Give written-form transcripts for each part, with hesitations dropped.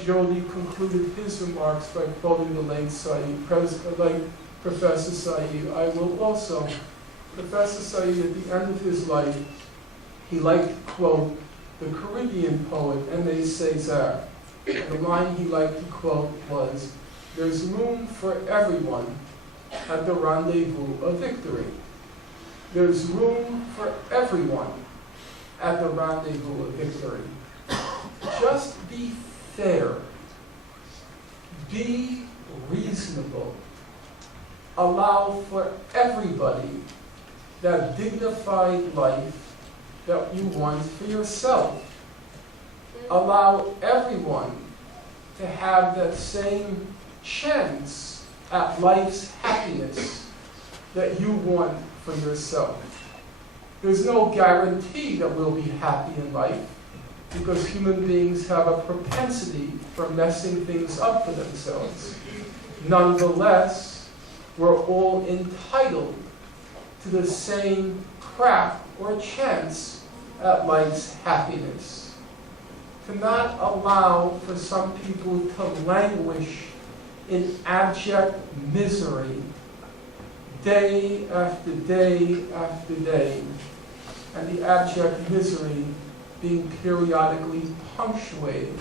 Jodey concluded his remarks by quoting the late Professor Said, I will also. Professor Said, at the end of his life, he liked to quote the Caribbean poet M.A. Cesar. And the line he liked to quote was, there's room for everyone at the rendezvous of victory. There's room for everyone at the rendezvous of victory. Just be fair. Be reasonable. Allow for everybody that dignified life that you want for yourself. Allow everyone to have that same chance at life's happiness that you want for yourself. There's no guarantee that we'll be happy in life, because human beings have a propensity for messing things up for themselves. Nonetheless, we're all entitled to the same crack or chance at life's happiness. To not allow for some people to languish in abject misery day after day after day, and the abject misery being periodically punctuated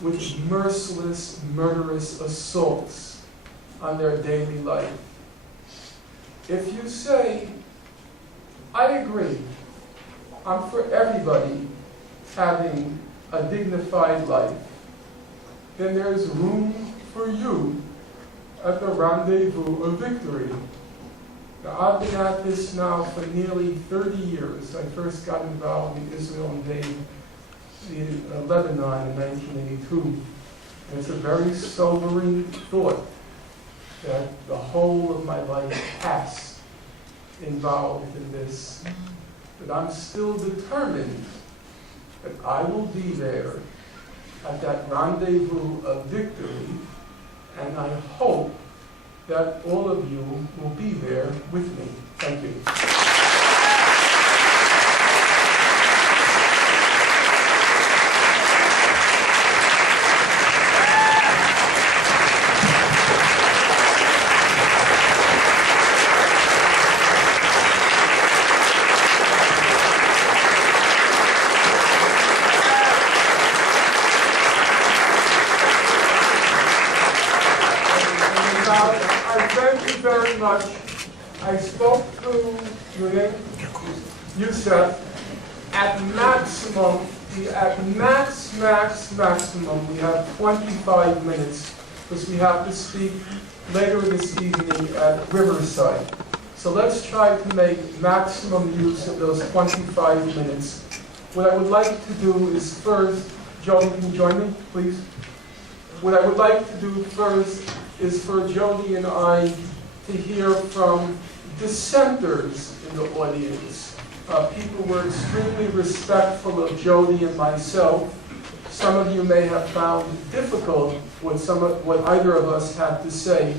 with merciless, murderous assaults on their daily life. If you say, I agree, I'm for everybody having a dignified life, then there's room for you at the rendezvous of victory. Now, I've been at this now for nearly 30 years. I first got involved in Israel invading Lebanon in 1982. And it's a very sobering thought that the whole of my life passed involved in this. But I'm still determined that I will be there at that rendezvous of victory, and I hope that all of you will be there with me. Thank you. Very much. I spoke to Youssef. At maximum, maximum, we have 25 minutes, because we have to speak later this evening at Riverside. So let's try to make maximum use of those 25 minutes. What I would like to do is first, Jodey, can you join me, please? What I would like to do first is for Jodey and I to hear from dissenters in the audience. People were extremely respectful of Jodey and myself. Some of you may have found difficult what either of us had to say.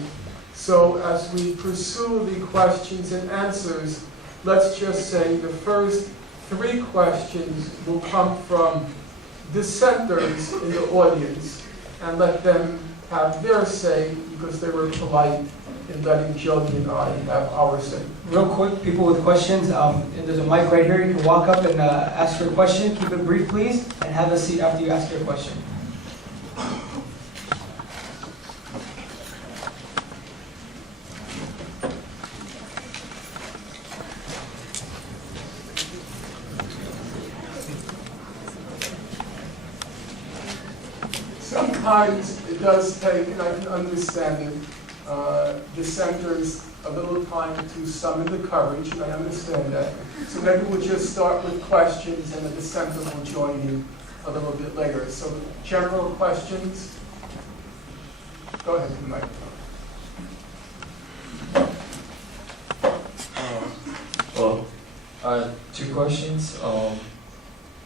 So as we pursue the questions and answers, let's just say the first 3 questions will come from dissenters in the audience, and let them have their say, because they were polite in letting Jodey and I have our say. Real quick, people with questions, there's a mic right here. You can walk up and ask your question. Keep it brief, please, and have a seat after you ask your question. Sometimes it does take, and I can understand it, dissenters a little time to summon the courage, and I understand that. So maybe we'll just start with questions, and the dissenter will join you a little bit later. So general questions. Go ahead, to the microphone. Well, 2 questions.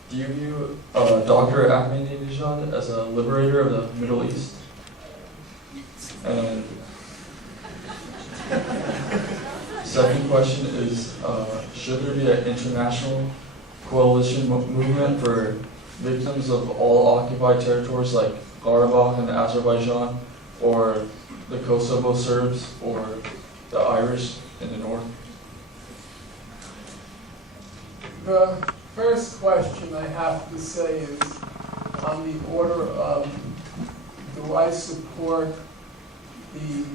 Do you view Dr. Ahmadinejad as a liberator of the Middle East? And second question is, should there be an international coalition movement for victims of all occupied territories like Karabakh in Azerbaijan, or the Kosovo Serbs, or the Irish in the north? The first question I have to say is on the order of, do I support the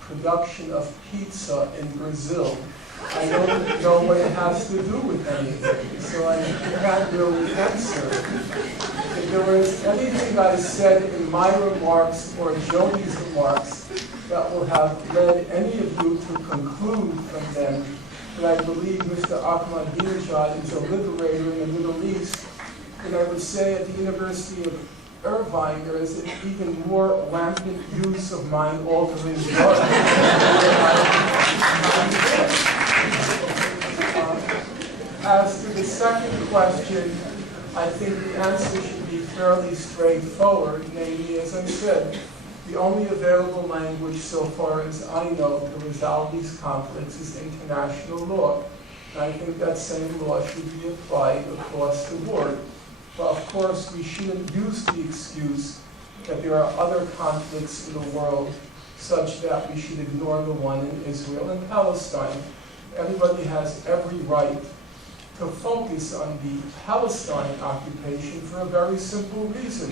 production of pizza in Brazil? I don't know what it has to do with anything, so I can't really answer. If there was anything I said in my remarks or Jodey's remarks that will have led any of you to conclude from them that I believe Mr. Ahmadinejad is a liberator in the Middle East, then I would say at the University of Irvine there is an even more rampant use of mind-altering drugs. As to the second question, I think the answer should be fairly straightforward, namely, as I said, the only available language so far as I know to resolve these conflicts is international law. And I think that same law should be applied across the board. But of course, we shouldn't use the excuse that there are other conflicts in the world such that we should ignore the one in Israel and Palestine. Everybody has every right to focus on the Palestine occupation for a very simple reason,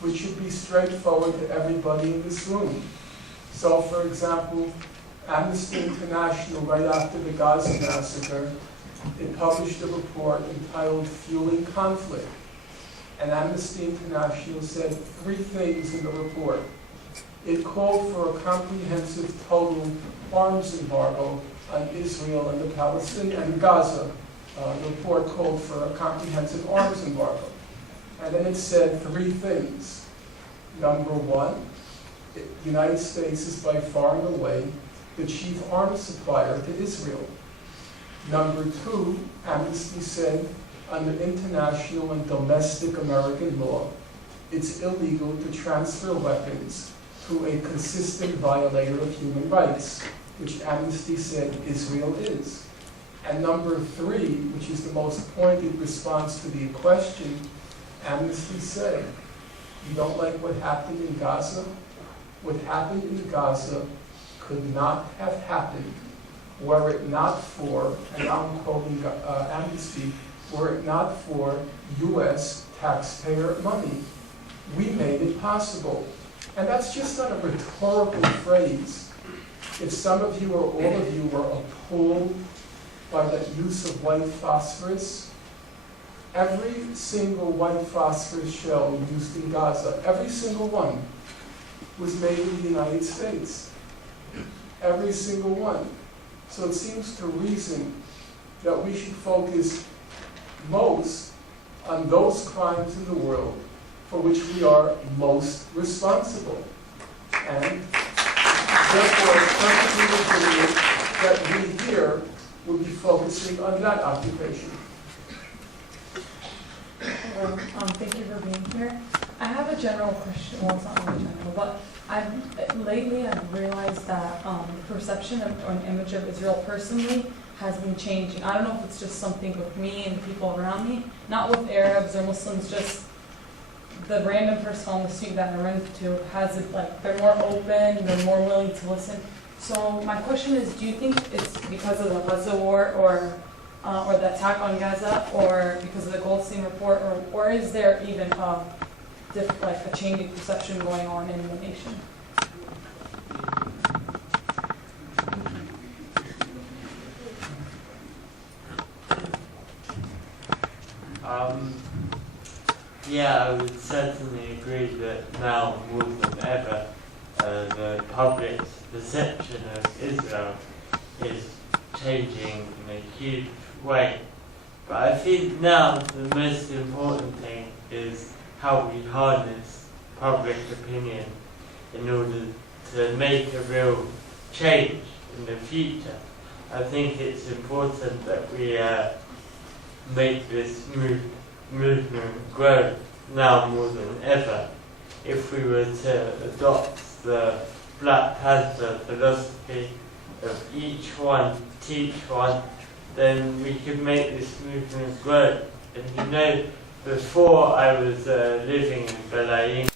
which should be straightforward to everybody in this room. So, for example, Amnesty International, right after the Gaza massacre, it published a report entitled Fueling Conflict. And Amnesty International said three things in the report. It called for a comprehensive total arms embargo on Israel and the Palestinian and Gaza. The report called for a comprehensive arms embargo. And then it said three things. Number one, the United States is by far and away the chief arms supplier to Israel. Number two, Amnesty said, under international and domestic American law, it's illegal to transfer weapons to a consistent violator of human rights, which Amnesty said Israel is. And number three, which is the most pointed response to the question, Amnesty said, you don't like what happened in Gaza? What happened in Gaza could not have happened were it not for, and now I'm quoting Amnesty, were it not for U.S. taxpayer money. We made it possible. And that's just not a rhetorical phrase. If some of you or all of you were appalled by the use of white phosphorus, every single white phosphorus shell used in Gaza, every single one, was made in the United States. Every single one. So it seems to reason that we should focus most on those crimes in the world for which we are most responsible. And therefore, it's perfectly legitimate that we here would be focusing on that occupation. Thank you for being here. I have a general question. Well, it's not really general, but lately I've realized that the perception of, or an image of Israel personally has been changing. I don't know if it's just something with me and the people around me, not with Arabs or Muslims, just the random person on the street that I run into has it like they're more open, they're more willing to listen. So my question is, do you think it's because of the Gaza war or the attack on Gaza, or because of the Goldstein report, or is there even a changing perception going on in the nation? Yeah, I would certainly agree that now more than ever, the public's perception of Israel is changing in a huge way. But I think now the most important thing is how we harness public opinion in order to make a real change in the future. I think it's important that we make this movement grow now more than ever. If we were to adopt the Black Panther philosophy of each one, teach one, then we could make this movement grow. And you know, before I was living in Betleim,